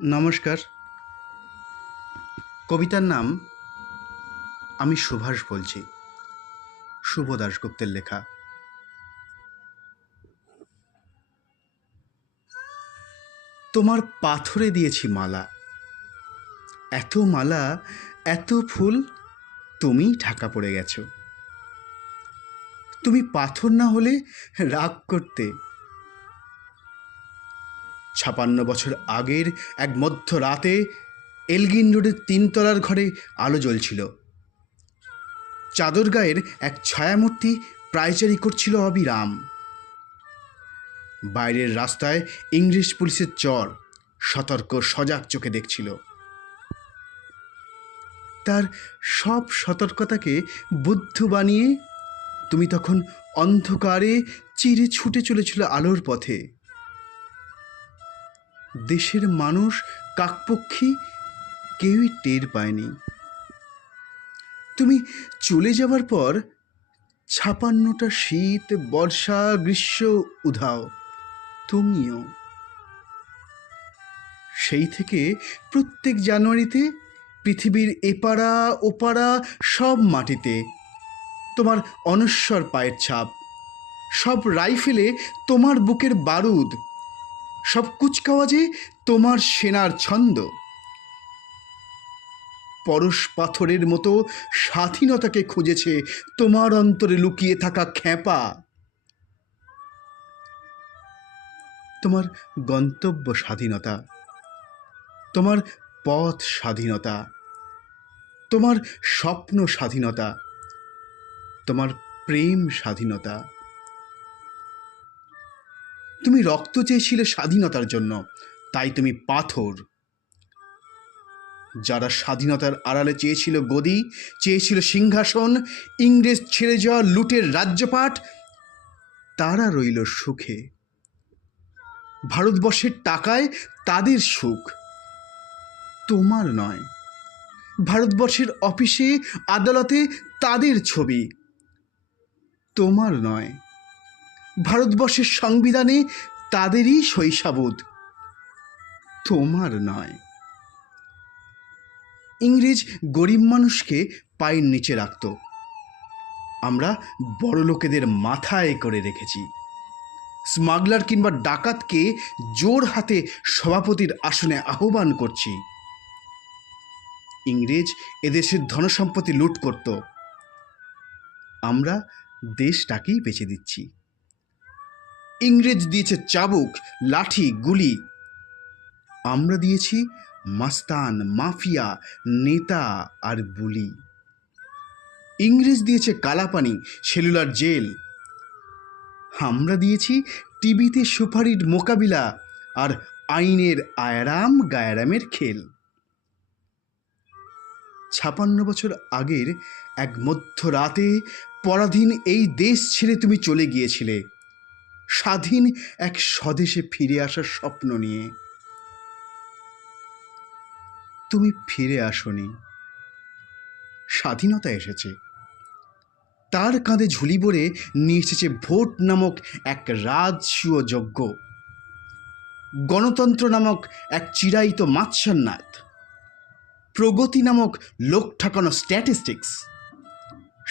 নমস্কার। কবিতার নাম আমি সুভাষ বলছি, শুভ দাশগুপ্তের লেখা। তোমার পাথরে দিয়েছি মালা, এত মালা এত ফুল, তুমিই ঢাকা পড়ে গেছো। তুমি পাথর না হলে রাগ করতে। ৫৬ বছর আগের এক মধ্যরাতে এলগিন রোডের ৩ তলার ঘরে আলো জ্বলছিল। চাদর গায়ের এক ছায়ামূর্তি পায়চারি করছিল অবিরাম। বাইরের রাস্তায় ইংরেজ পুলিশের চর সতর্ক সজাগ চোখে দেখছিল। তার সব সতর্কতাকে বুদ্ধ বানিয়ে তুমি তখন অন্ধকারে চিরে ছুটে চলেছিল আলোর পথে। দেশের মানুষ কাকপক্ষী কেউই টের পায়নি। তুমি চলে যাবার পর ৫৬টা শীত, বর্ষা, গ্রীষ্ম উধাও, তুমিও। সেই থেকে প্রত্যেক জানুয়ারিতে পৃথিবীর এপাড়া ওপাড়া সব মাটিতে তোমার অনশ্বর পায়ের ছাপ, সব রাইফেলে তোমার বুকের বারুদ, সব কুচকাওয়াজে তোমার সেনার ছন্দ। পরশ পাথরের মতো স্বাধীনতাকে খুঁজেছে তোমার অন্তরে লুকিয়ে থাকা খ্যাপা। তোমার গন্তব্য স্বাধীনতা, তোমার পথ স্বাধীনতা, তোমার স্বপ্ন স্বাধীনতা, তোমার প্রেম স্বাধীনতা। তুমি রক্ত চেয়েছিলে স্বাধীনতার জন্য, তাই তুমি পাথর। যারা স্বাধীনতার আড়ালে চেয়েছিল গদি, চেয়েছিল সিংহাসন, ইংরেজ ছেড়ে যাওয়া লুটের রাজ্যপাট, তারা রইল সুখে। ভারতবর্ষের টাকায় তাদের সুখ, তোমার নয়। ভারতবর্ষের অফিসে আদালতে তাদের ছবি, তোমার নয়। ভারতবর্ষের সংবিধানে তাদেরই শৈশাবোধ, তোমার নয়। ইংরেজ গরিব মানুষকে পায়ের নিচে রাখত, আমরা বড় লোকেদের মাথায় করে রেখেছি। স্মাগলার কিংবা ডাকাতকে জোর হাতে সভাপতির আসনে আহ্বান করছি। ইংরেজ এদেশের ধনসম্পত্তি লুট করত, আমরা দেশটাকেই বেচে দিচ্ছি। ইংরেজ দিয়েছে চাবুক, লাঠি, গুলি, আমরা দিয়েছি মাস্তান, মাফিয়া, নেতা আর বুলি। ইংরেজ দিয়েছে কালাপানি, সেলুলার জেল, আমরা দিয়েছি টিভিতে সুপারির মোকাবিলা আর আইনের আয়ারাম গায়ারামের খেল। ৫৬ বছর আগের এক মধ্যরাতে পরাধীন এই দেশ ছেড়ে তুমি চলে গিয়েছিলে, স্বাধীন এক স্বদেশে ফিরে আসার স্বপ্ন নিয়ে। তুমি ফিরে আসনি, স্বাধীনতা এসেছে। তার কাঁধে ঝুলি ভরে নিয়ে এসেছে ভোট নামক এক রাজসূয় যজ্ঞ, গণতন্ত্র নামক এক চিরায়িত মাৎসন্নাদ, প্রগতি নামক লোক ঠকানো স্ট্যাটিস্টিক্স,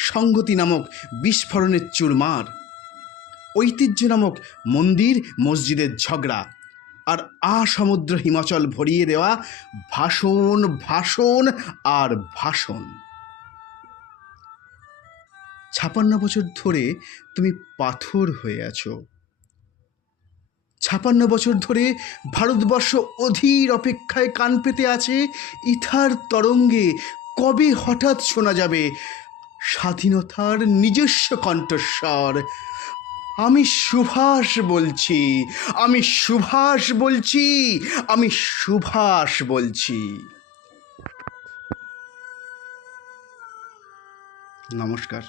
সংগতি নামক বিস্ফোরণের চুরমার, ঐতিহ্য নামক মন্দির মসজিদের ঝগড়া, আর আসমুদ্র হিমাচল ভরিয়ে দেওয়া ভাষণ, ভাষণ আর ভাষণ। ৫৬ বছর ধরে তুমি পাথর হয়ে আছো। ৫৬ বছর ধরে ভারতবর্ষ অধীর অপেক্ষায় কান পেতে আছে ইথার তরঙ্গে কবে হঠাৎ শোনা যাবে স্বাধীনতার নিজস্ব কণ্ঠস্বর। আমি সুভাষ বলছি, আমি সুভাষ বলছি, আমি সুভাষ বলছি। নমস্কার।